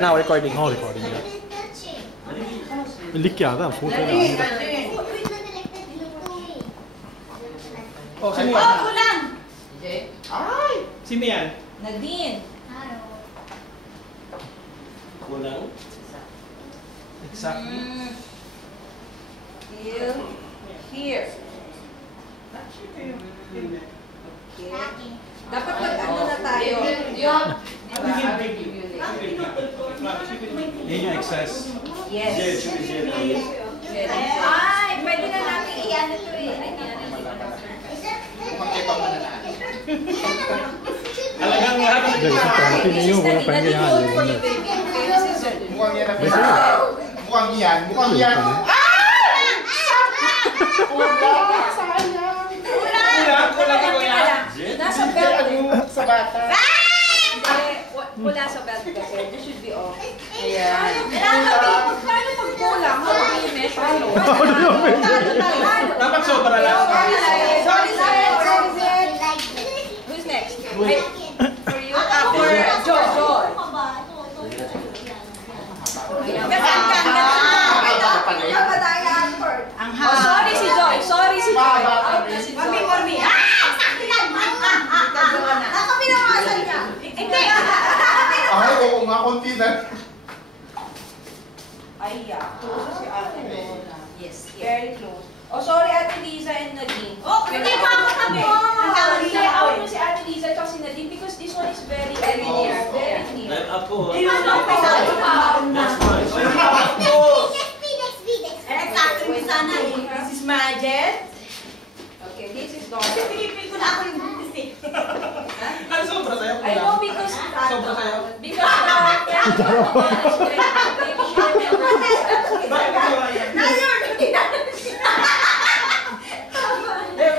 Now recording. हाँ रिकॉर्डिंग है लिख के आता है फोन पे Oh, sino yan? Oh, kulang! Ay! Sino yan? Nadine. Kulang? Exactly. Here. Here. Okay. Dapat mag-ano na tayo. Yan yung excess. Yes. Ay, pwede na natin i-ano ito eh. Alagang lahat ng Mukhang yan. Mukhang yan. Nasa belt. Sa bata. Wala sa belt kasi. This should be off. Ayan. Paano pag kulang? How do you measure? Dapat sobra lang. Sorry, who's next? For you? For Joy. Sorry si Joy. Sorry si Joy. Mami, Mami. Ako pinamasan niya. Hindi. Ay, oo nga, konti na. Ay, yeah. Close si Ate Lola. Yes. Very close. Oh, sorry Ate Liza and Nadine. Oh, hindi pa ako kami. Out mo si Ate Liza at si Nadine because this one is very near. Very near. Let up po. Hindi mo lang This is Majet. Okay, this is Dora. Pinipil ko na ako yung butis eh. Ano sobra sa'yo? I know because Sobra sa'yo? Because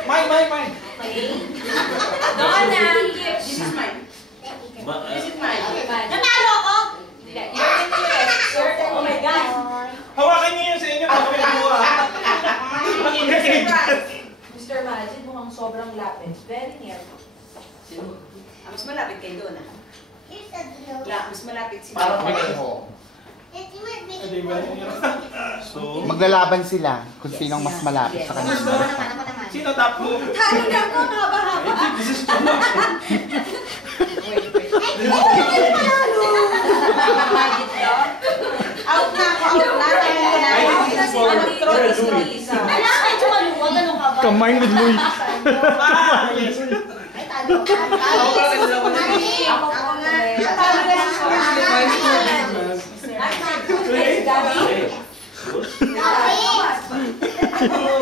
Mine. Donna, this is mine. This is mine. Nanalo ako! Oh my God! Hawakan niyo yun sa inyo pag may buha. Mr. Majid, mukhang sobrang lapit. Very near. Mas malapit kayo doon ah. Mas malapit si Parang pareho. So, Maglalaban sila kung sinong mas malapit sa kanila. sino top mo? Talo na ako, haba-haba. This is too much. Out na ako, out na. Out na si Liza. Combined with Louis. Ah, yes.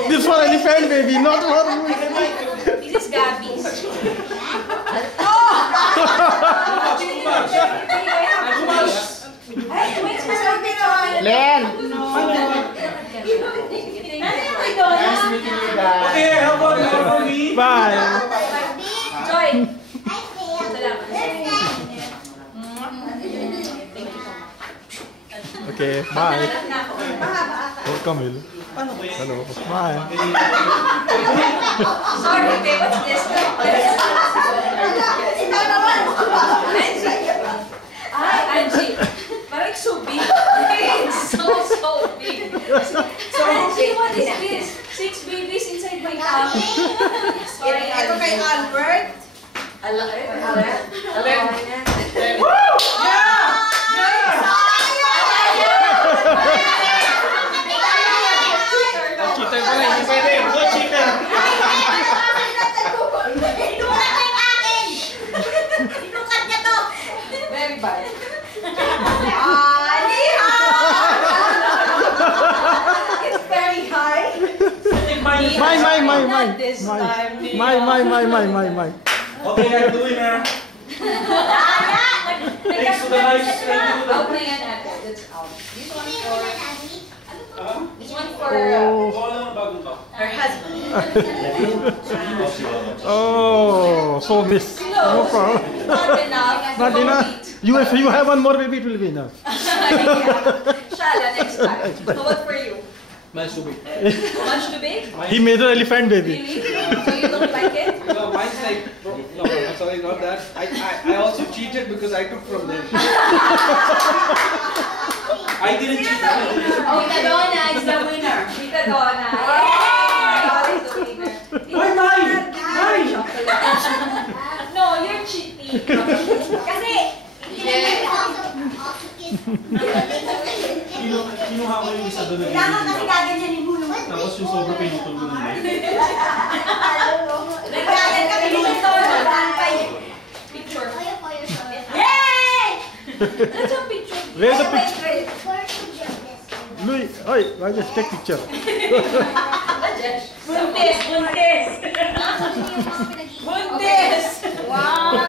This for elephant baby, not for Louis. This is Gabby's. Len! Nice meeting you guys. Okay, how about me? Bye. Joy. Salamat. Okay, bye. Welcome, Will. Hello. Bye. Sorry, babe. What's this? Angie. Parang so big. It's so big. So Angie, what is this? 6 babies inside my tummy. Sorry, Ito kay Albert. Albert? Cheater pala, hindi pwede. Go cheater. Very bad. It's very high. Mine. This time. Mine. Okay, I'm doing her. Thanks to the nice Out na yan ate. That's out. This one for... This one for... Her husband. Oh, so miss. No problem. Not enough. Not enough. If you have one more baby, it will be enough. Shala, next time. So what for you? Mine's too big. Much too big? He made an elephant baby. Really? So you don't like it? No, mine's like, no, sorry, not that. I also cheated because I took from them. I didn't cheat. Tita Donna is the winner. Tita Donna. Yay! Donna is the winner. Why mine? Mine! No, you're cheating. Kasi, Kinuha ko yung isa doon. kailangan kasi gaganyanin mo yung Tapos yung sobra pinutol ko ng light. nagkagan kami ni Tito Donna. Picture. Yay! That's a picture. Where's the picture? Louis, oi, why just take picture? Buntis! Buntis! Buntis! Wow!